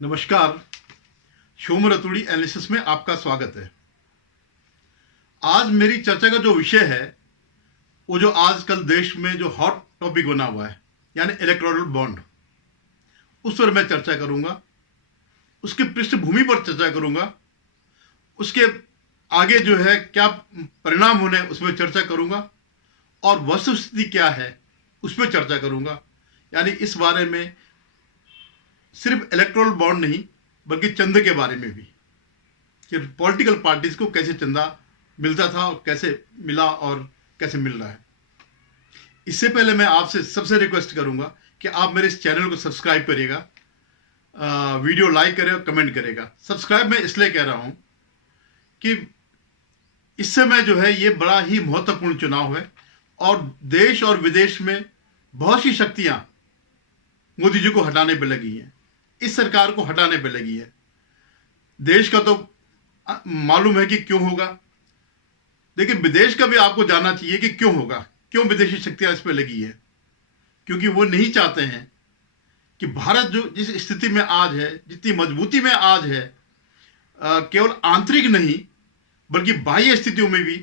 नमस्कार। शोम रतूड़ी एनालिसिस में आपका स्वागत है। आज मेरी चर्चा का जो विषय है वो जो आजकल देश में जो हॉट टॉपिक बना हुआ है यानी इलेक्टोरल बॉन्ड, उस पर मैं चर्चा करूंगा। उसकी पृष्ठभूमि पर चर्चा करूंगा, उसके आगे जो है क्या परिणाम होने उसमें चर्चा करूंगा और वस्तुस्थिति क्या है उस पर चर्चा करूंगा। यानी इस बारे में सिर्फ इलेक्टोरल बॉन्ड नहीं बल्कि चंदे के बारे में भी कि पॉलिटिकल पार्टीज को कैसे चंदा मिलता था और कैसे मिला और कैसे मिल रहा है। इससे पहले मैं आपसे सबसे रिक्वेस्ट करूंगा कि आप मेरे इस चैनल को सब्सक्राइब करिएगा, वीडियो लाइक करें और कमेंट करेगा। सब्सक्राइब मैं इसलिए कह रहा हूं कि इस समय जो है ये बड़ा ही महत्वपूर्ण चुनाव है और देश और विदेश में बहुत सी शक्तियां मोदी जी को हटाने पर लगी हैं, इस सरकार को हटाने पर लगी है। देश का तो मालूम है कि क्यों होगा, लेकिन विदेश का भी आपको जानना चाहिए कि क्यों होगा, क्यों विदेशी शक्तियां इस पर लगी है। क्योंकि वो नहीं चाहते हैं कि भारत जो जिस स्थिति में आज है, जितनी मजबूती में आज है, केवल आंतरिक नहीं बल्कि बाह्य स्थितियों में भी,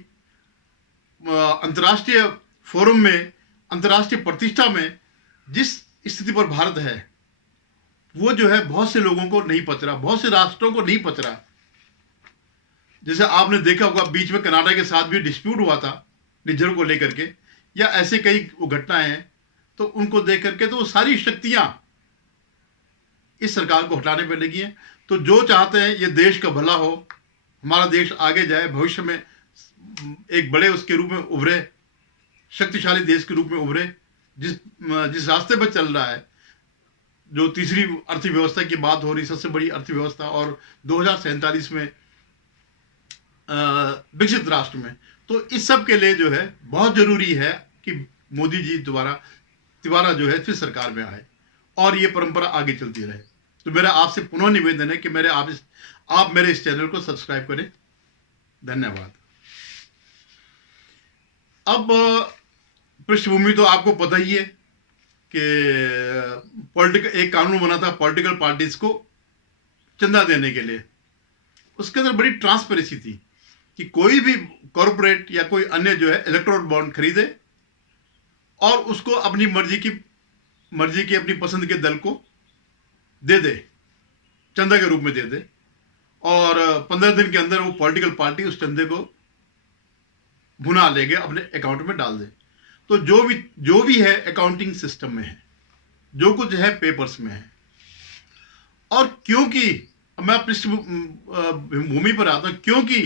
अंतर्राष्ट्रीय फोरम में, अंतर्राष्ट्रीय प्रतिष्ठा में जिस स्थिति पर भारत है वो जो है बहुत से लोगों को नहीं पच रहा, बहुत से राष्ट्रों को नहीं पच रहा। जैसे आपने देखा होगा बीच में कनाडा के साथ भी डिस्प्यूट हुआ था निज्जर को लेकर के, या ऐसे कई घटनाएं हैं, तो उनको देख करके तो वो सारी शक्तियां इस सरकार को हटाने पर लगी हैं। तो जो चाहते हैं ये देश का भला हो, हमारा देश आगे जाए, भविष्य में एक बड़े उसके रूप में उभरे, शक्तिशाली देश के रूप में उभरे, जिस रास्ते पर चल रहा है, जो तीसरी अर्थव्यवस्था की बात हो रही, सबसे बड़ी अर्थव्यवस्था, और 2047 में विकसित राष्ट्र में, तो इस सब के लिए जो है बहुत जरूरी है कि मोदी जी दोबारा जो है फिर सरकार में आए और ये परंपरा आगे चलती रहे। तो मेरा आपसे पुनः निवेदन है कि आप मेरे इस चैनल को सब्सक्राइब करें। धन्यवाद। अब पृष्ठभूमि तो आपको पता ही है कि एक कानून बना था पॉलिटिकल पार्टीज को चंदा देने के लिए। उसके अंदर बड़ी ट्रांसपेरेंसी थी कि कोई भी कॉरपोरेट या कोई अन्य जो है इलेक्टोरल बॉन्ड खरीदे और उसको अपनी मर्जी की अपनी पसंद के दल को दे दे, चंदा के रूप में दे दे, और 15 दिन के अंदर वो पॉलिटिकल पार्टी उस चंदे को भुना लेके अपने अकाउंट में डाल दे। तो जो भी है अकाउंटिंग सिस्टम में है, जो कुछ है पेपर्स में है। और क्योंकि मैं पृष्ठभूमि पर आता हूं, क्योंकि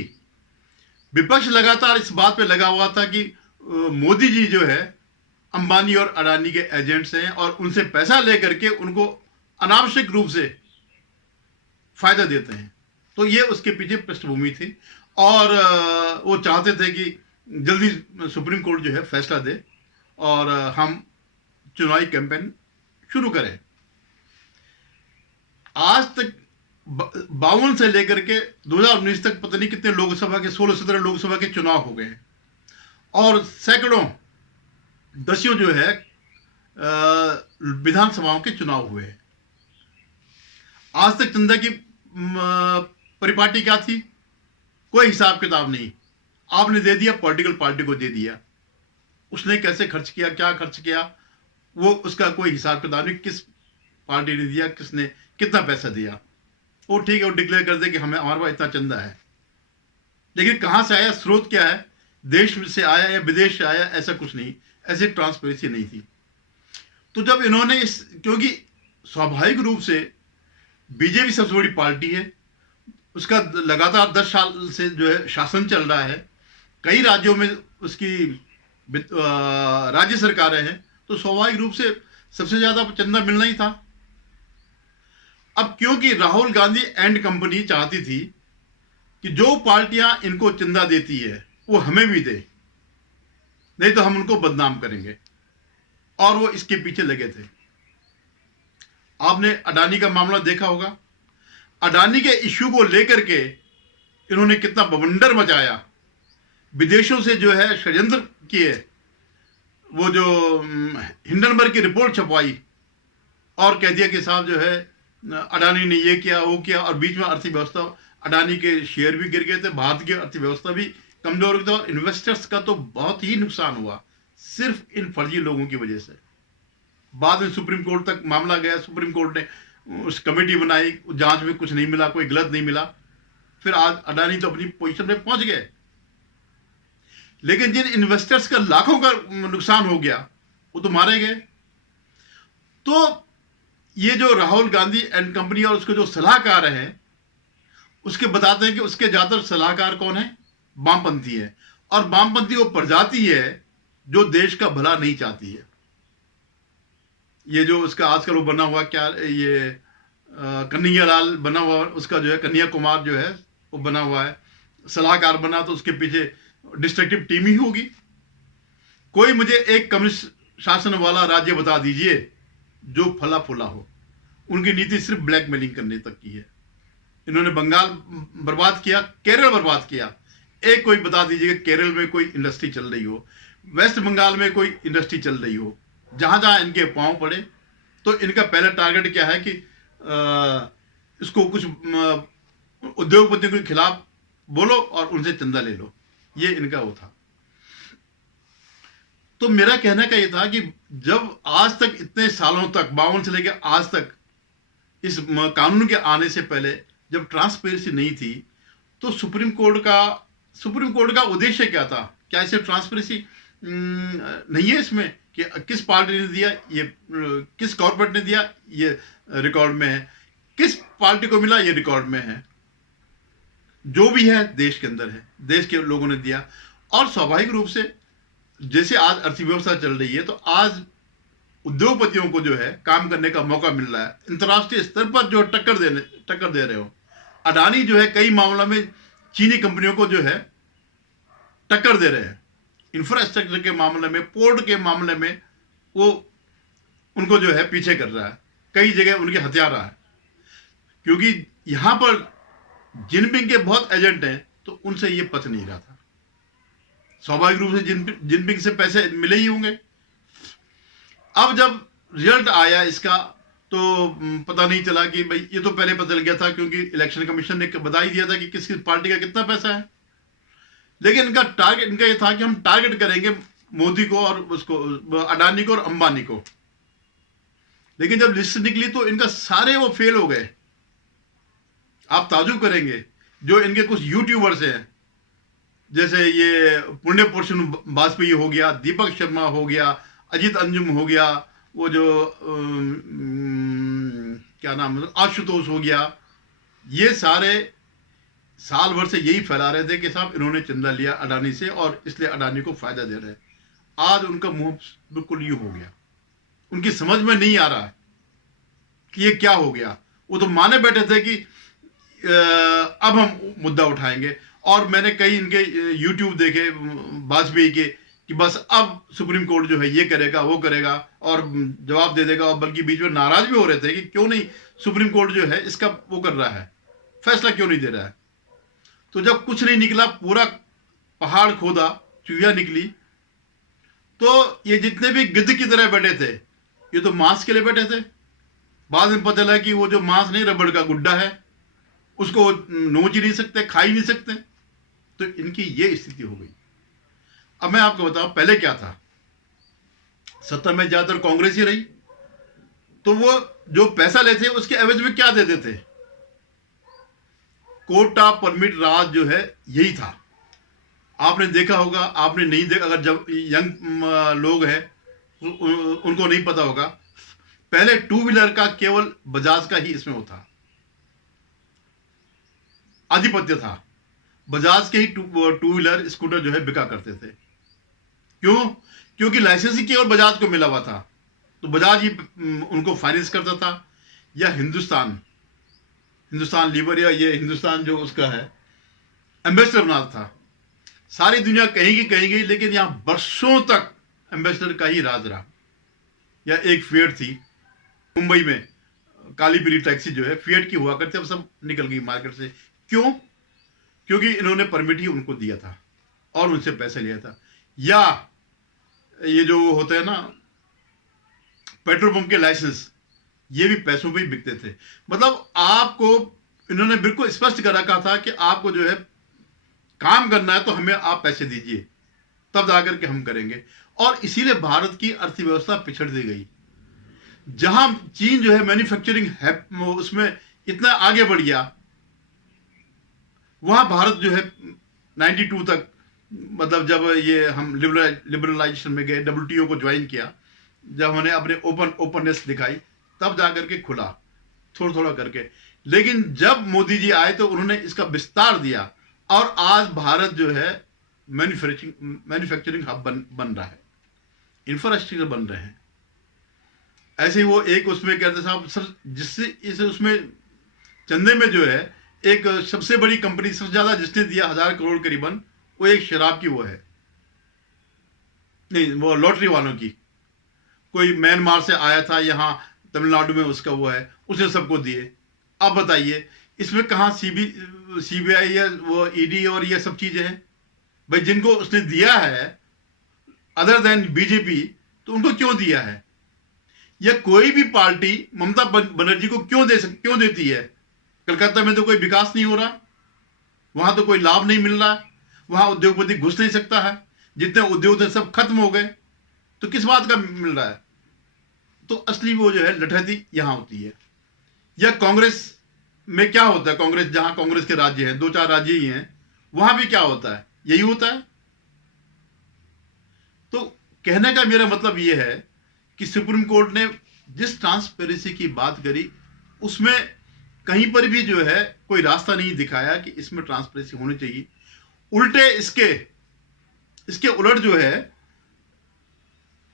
विपक्ष लगातार इस बात पे लगा हुआ था कि मोदी जी जो है अंबानी और अडानी के एजेंट्स हैं और उनसे पैसा लेकर के उनको अनावश्यक रूप से फायदा देते हैं। तो ये उसके पीछे पृष्ठभूमि थी और वो चाहते थे कि जल्दी सुप्रीम कोर्ट जो है फैसला दे और हम चुनावी कैंपेन शुरू करें। आज तक 52 से लेकर के 2019 तक पता नहीं कितने लोकसभा के 16-17 लोकसभा के चुनाव हो गए और सैकड़ों दसियों जो है विधानसभाओं के चुनाव हुए। आज तक चंदा की परिपाटी क्या थी? कोई हिसाब किताब नहीं। आपने दे दिया, पॉलिटिकल पार्टी को दे दिया, उसने कैसे खर्च किया, क्या खर्च किया, वो उसका कोई हिसाब किताब नहीं। किस पार्टी ने दिया, किसने कितना पैसा दिया, वो ठीक है, वो डिक्लेयर कर दे कि हमारे पास इतना चंदा है। लेकिन कहां से आया, स्रोत क्या है, देश से आया या विदेश से आया, ऐसा कुछ नहीं, ऐसी ट्रांसपेरेंसी नहीं थी। तो जब इन्होंने क्योंकि स्वाभाविक रूप से बीजेपी सबसे बड़ी पार्टी है, उसका लगातार 10 साल से जो है शासन चल रहा है, कई राज्यों में उसकी राज्य सरकारें हैं, तो स्वाभाविक रूप से सबसे ज्यादा चंदा मिलना ही था। अब क्योंकि राहुल गांधी एंड कंपनी चाहती थी कि जो पार्टियां इनको चंदा देती है वो हमें भी दे, नहीं तो हम उनको बदनाम करेंगे, और वो इसके पीछे लगे थे। आपने अडानी का मामला देखा होगा। अडानी के इश्यू को लेकर के इन्होंने कितना बवंडर मचाया, विदेशों से जो है षड्यंत्र किए, वो जो हिंडनबर्ग की रिपोर्ट छपवाई और कह दिया कि साहब जो है अडानी ने ये किया वो किया, और बीच में अर्थव्यवस्था, अडानी के शेयर भी गिर गए थे, भारत की अर्थव्यवस्था भी कमजोर हो गई थी, और इन्वेस्टर्स का तो बहुत ही नुकसान हुआ सिर्फ इन फर्जी लोगों की वजह से। बाद में सुप्रीम कोर्ट तक मामला गया, सुप्रीम कोर्ट ने उस कमेटी बनाई, जांच में कुछ नहीं मिला, कोई गलत नहीं मिला, फिर आज अडानी तो अपनी पोजीशन में पहुंच गए। लेकिन जिन इन्वेस्टर्स का लाखों का नुकसान हो गया वो तो मारे गए। तो ये जो राहुल गांधी एंड कंपनी और उसके जो सलाहकार हैं, उसके बताते हैं कि उसके ज्यादातर सलाहकार कौन है? वामपंथी है, और वामपंथी वो प्रजाति है जो देश का भला नहीं चाहती है। ये जो उसका आजकल वो बना हुआ क्या, ये कन्हैया लाल बना हुआ, उसका जो है कन्हैया कुमार जो है वो बना हुआ है सलाहकार बना, तो उसके पीछे डिस्ट्रक्टिव टीम ही होगी। कोई मुझे एक कम्युनिस्ट शासन वाला राज्य बता दीजिए जो फला फूला हो। उनकी नीति सिर्फ ब्लैकमेलिंग करने तक की है। इन्होंने बंगाल बर्बाद किया, केरल बर्बाद किया। एक कोई बता दीजिए केरल में कोई इंडस्ट्री चल रही हो, वेस्ट बंगाल में कोई इंडस्ट्री चल रही हो, जहां जहां इनके पांव पड़े। तो इनका पहला टारगेट क्या है कि इसको कुछ उद्योगपतियों के खिलाफ बोलो और उनसे चंदा ले लो, ये इनका वो था। तो मेरा कहने का ये था कि जब आज तक इतने सालों तक 52 से लेकर आज तक इस कानून के आने से पहले जब ट्रांसपेरेंसी नहीं थी, तो सुप्रीम कोर्ट का उद्देश्य क्या था? क्या इसे ट्रांसपेरेंसी नहीं है इसमें कि किस पार्टी ने दिया, ये किस कॉर्पोरेट ने दिया, ये रिकॉर्ड में है, किस पार्टी को मिला, ये रिकॉर्ड में है। जो भी है देश के अंदर है, देश के लोगों ने दिया। और स्वाभाविक रूप से जैसे आज अर्थव्यवस्था चल रही है, तो आज उद्योगपतियों को जो है काम करने का मौका मिल रहा है, अंतर्राष्ट्रीय स्तर पर जो टक्कर दे रहे हो। अडानी जो है कई मामलों में चीनी कंपनियों को जो है टक्कर दे रहे हैं, इंफ्रास्ट्रक्चर के मामले में, पोर्ट के मामले में वो उनको जो है पीछे कर रहा है, कई जगह उनके हथियार रहा है। क्योंकि यहां पर जिनपिंग के बहुत एजेंट हैं, तो उनसे ये पच नहीं रहा था। स्वाभाविक रूप से जिनपिंग से पैसे मिले ही होंगे। अब जब रिजल्ट आया इसका, तो पता नहीं चला कि भाई, ये तो पहले पता लग गया था क्योंकि इलेक्शन कमीशन ने बता ही दिया था कि किस किस पार्टी का कितना पैसा है। लेकिन इनका ये था कि हम टारगेट करेंगे मोदी को और उसको, अडानी को और अंबानी को। लेकिन जब लिस्ट निकली तो इनका सारे वो फेल हो गए। आप ताजुब करेंगे, जो इनके कुछ यूट्यूबर्स हैं, जैसे ये पुण्य पुरुषों वाजपेयी हो गया, दीपक शर्मा हो गया, अजीत अंजुम हो गया, वो जो क्या नाम है, आशुतोष हो गया, ये सारे साल भर से यही फैला रहे थे कि साहब इन्होंने चंदा लिया अडानी से और इसलिए अडानी को फायदा दे रहे हैं। आज उनका मुंह बिल्कुल यूं हो गया, उनकी समझ में नहीं आ रहा है कि ये क्या हो गया। वो तो माने बैठे थे कि अब हम मुद्दा उठाएंगे। और मैंने कई इनके यूट्यूब देखे वाजपेयी के कि बस अब सुप्रीम कोर्ट जो है ये करेगा वो करेगा और जवाब दे देगा, और बल्कि बीच में नाराज भी हो रहे थे कि क्यों नहीं सुप्रीम कोर्ट जो है इसका वो कर रहा है, फैसला क्यों नहीं दे रहा है। तो जब कुछ नहीं निकला, पूरा पहाड़ खोदा, चूहिया निकली, तो ये जितने भी गिद्ध की तरह बैठे थे, ये तो मांस के लिए बैठे थे। बाद में पता चला कि वो जो मांस नहीं, रबड़ का गुड्डा है, उसको नोच ही नहीं सकते, खा ही नहीं सकते। तो इनकी ये स्थिति हो गई। अब मैं आपको बताऊं पहले क्या था। सत्ता में ज्यादातर कांग्रेस ही रही, तो वो जो पैसा लेते उसके एवज में क्या देते थे? कोटा परमिट राज जो है यही था। आपने देखा होगा, आपने नहीं देखा, अगर जब यंग लोग हैं उनको नहीं पता होगा, पहले टू व्हीलर का केवल बजाज का ही इसमें होता आधिपत्य था। बजाज के ही टू व्हीलर स्कूटर जो है बिका करते थे। क्यों? क्योंकि लाइसेंस ही केवल बजाज को मिला हुआ था, तो बजाज ही उनको फाइनेंस करता था। या हिंदुस्तान लीवर, या ये हिंदुस्तान जो उसका है एम्बेसडर बनाता था। सारी दुनिया कहीं गई, लेकिन यहां वर्षों तक एम्बेसडर का ही राज रहा। या एक फिएट थी मुंबई में, काली पीली टैक्सी जो है फिएट की हुआ करती, अब सब निकल गई मार्केट से। क्यों? क्योंकि इन्होंने परमिट ही उनको दिया था और उनसे पैसे लिया था। या ये जो होते हैं ना पेट्रोल पंप के लाइसेंस, ये भी पैसों पे ही बिकते थे। मतलब आपको इन्होंने बिल्कुल स्पष्ट कर रखा था कि आपको जो है काम करना है तो हमें आप पैसे दीजिए, तब जाकर के हम करेंगे। और इसीलिए भारत की अर्थव्यवस्था पिछड़ दी गई। जहां चीन जो है मैन्युफैक्चरिंग है उसमें इतना आगे बढ़ गया, वहां भारत जो है 92 तक, मतलब जब ये हम लिबरलाइजेशन में गए, WTO को ज्वाइन किया, जब हमने अपने ओपननेस दिखाई, तब जाकर के खुला थोड़ा थोड़ा करके। लेकिन जब मोदी जी आए तो उन्होंने इसका विस्तार दिया और आज भारत जो है मैन्युफैक्चरिंग हब बन रहा है, इंफ्रास्ट्रक्चर बन रहे हैं। ऐसे ही वो एक उसमें कहते साहब सर, जिससे इस उसमें चंदे में जो है एक सबसे बड़ी कंपनी, सबसे ज्यादा जिसने दिया 1000 करोड़ करीबन, वो एक शराब की वो है, नहीं वो लॉटरी वालों की। कोई म्यांमार से आया था यहाँ तमिलनाडु में, उसका वो है, उसने सबको दिए। अब बताइए इसमें कहाँ CBI या वो ED और ये सब चीजें हैं? भाई जिनको उसने दिया है अदर देन BJP, तो उनको क्यों दिया है? या कोई भी पार्टी ममता बनर्जी को क्यों देती है? कलकत्ता में तो कोई विकास नहीं हो रहा, वहां तो कोई लाभ नहीं मिल रहा, वहां उद्योगपति घुस नहीं सकता है, जितने उद्योग थे सब खत्म हो गए, तो किस बात का मिल रहा है? तो असली वो जो है लठैती यहां होती है। या कांग्रेस में क्या होता है? कांग्रेस जहां कांग्रेस के राज्य हैं, 2-4 राज्य ही हैं, वहां भी क्या होता है? यही होता है। तो कहने का मेरा मतलब यह है कि सुप्रीम कोर्ट ने जिस ट्रांसपेरेंसी की बात करी, उसमें कहीं पर भी जो है कोई रास्ता नहीं दिखाया कि इसमें ट्रांसपेरेंसी होनी चाहिए। उल्टे इसके उलट जो है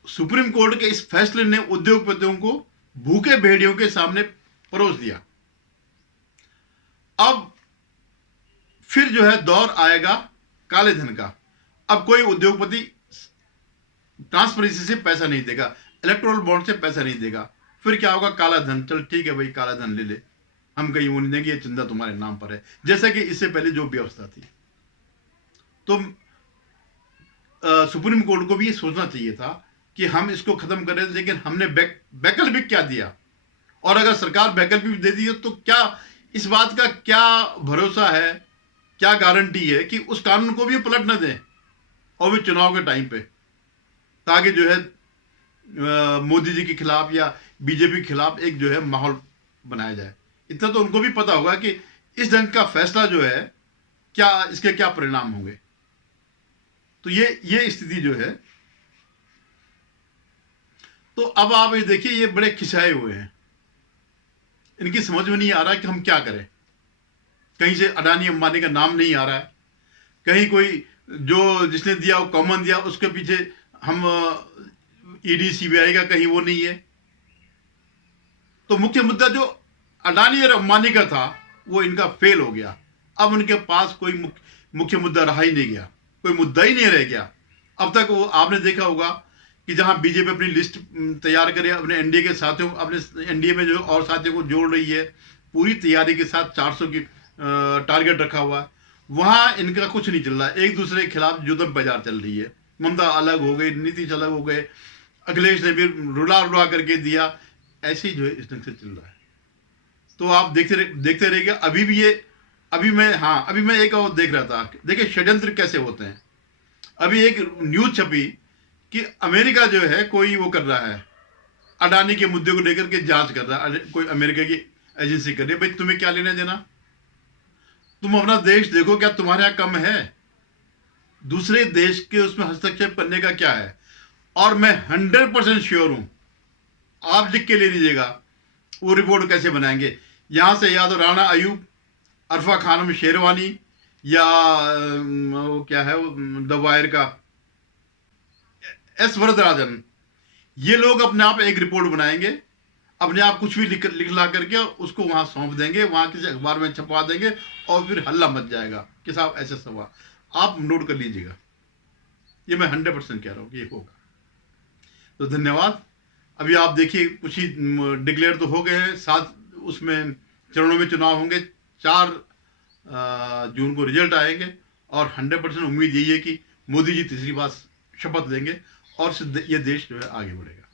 सुप्रीम कोर्ट के इस फैसले ने उद्योगपतियों को भूखे भेड़ियों के सामने परोस दिया। अब फिर जो है दौर आएगा काले धन का। अब कोई उद्योगपति ट्रांसपेरेंसी से पैसा नहीं देगा, इलेक्टोरल बॉन्ड से पैसा नहीं देगा, फिर क्या होगा? काला धन। चल ठीक है भाई, काला धन ले ले, हम कहीं वो नहीं देंगे, ये चंदा तुम्हारे नाम पर है, जैसा कि इससे पहले जो व्यवस्था थी। तो सुप्रीम कोर्ट को भी ये सोचना चाहिए था कि हम इसको खत्म करें, लेकिन हमने वैकल्पिक क्या दिया? और अगर सरकार वैकल्पिक दे दी है तो क्या इस बात का क्या भरोसा है, क्या गारंटी है कि उस कानून को भी पलट न दें, और भी चुनाव के टाइम पे, ताकि जो है मोदी जी के खिलाफ या बीजेपी के खिलाफ एक जो है माहौल बनाया जाए। इतना तो उनको भी पता होगा कि इस ढंग का फैसला जो है क्या, इसके क्या परिणाम होंगे। तो ये स्थिति जो है, तो अब आप ये देखिए, ये बड़े खिंचाए हुए हैं, इनकी समझ में नहीं आ रहा कि हम क्या करें। कहीं से अडानी अंबानी का नाम नहीं आ रहा है, कहीं कोई जो जिसने दिया वो कॉमन दिया, उसके पीछे हम ED CBI का कहीं वो नहीं है। तो मुख्य मुद्दा जो अडानी और अंबानी का था वो इनका फेल हो गया। अब उनके पास कोई मुख्य मुद्दा रहा ही नहीं गया, कोई मुद्दा ही नहीं रह गया। अब तक वो आपने देखा होगा कि जहां बीजेपी अपनी लिस्ट तैयार करे, अपने NDA के साथियों, अपने NDA में जो और साथियों को जोड़ रही है, पूरी तैयारी के साथ 400 की टारगेट रखा हुआ है, वहां इनका कुछ नहीं चल रहा है। एक दूसरे के खिलाफ जुदम बाजार चल रही है। ममता अलग हो गई, नीतीश अलग हो गए, अखिलेश ने भी रुला करके दिया, ऐसे ही जो है इस ढंग से चल रहा है। तो आप देखते रहिएगा। अभी मैं एक और देख रहा था, देखिए षड्यंत्र कैसे होते हैं। अभी एक न्यूज छपी कि अमेरिका जो है कोई वो कर रहा है, अडानी के मुद्दे को लेकर के जांच कर रहा है, कोई अमेरिका की एजेंसी कर रही है। भाई तुम्हें क्या लेना देना? तुम अपना देश देखो, क्या तुम्हारे यहां कम है? दूसरे देश के उसमें हस्तक्षेप करने का क्या है? और मैं 100% श्योर हूं, आप लिख के ले लीजिएगा, वो रिपोर्ट कैसे बनाएंगे। यहां से या तो राणा अयूब, अरफा खानम शेरवानी, या वो क्या है द वायर का S वरदराजन, ये लोग अपने आप एक रिपोर्ट बनाएंगे, अपने आप कुछ भी लिख ला करके उसको वहां सौंप देंगे, वहां किसी अखबार में छपवा देंगे, और फिर हल्ला मच जाएगा कि साहब ऐसा हुआ। आप नोट कर लीजिएगा, ये मैं 100% कह रहा हूं कि ये होगा। तो धन्यवाद। अभी आप देखिए कुछ ही डिक्लेयर तो हो गए हैं, 7 उसमें चरणों में चुनाव होंगे, 4 जून को रिजल्ट आएंगे, और 100% उम्मीद यही है कि मोदी जी तीसरी बार शपथ लेंगे और ये देश जो है आगे बढ़ेगा।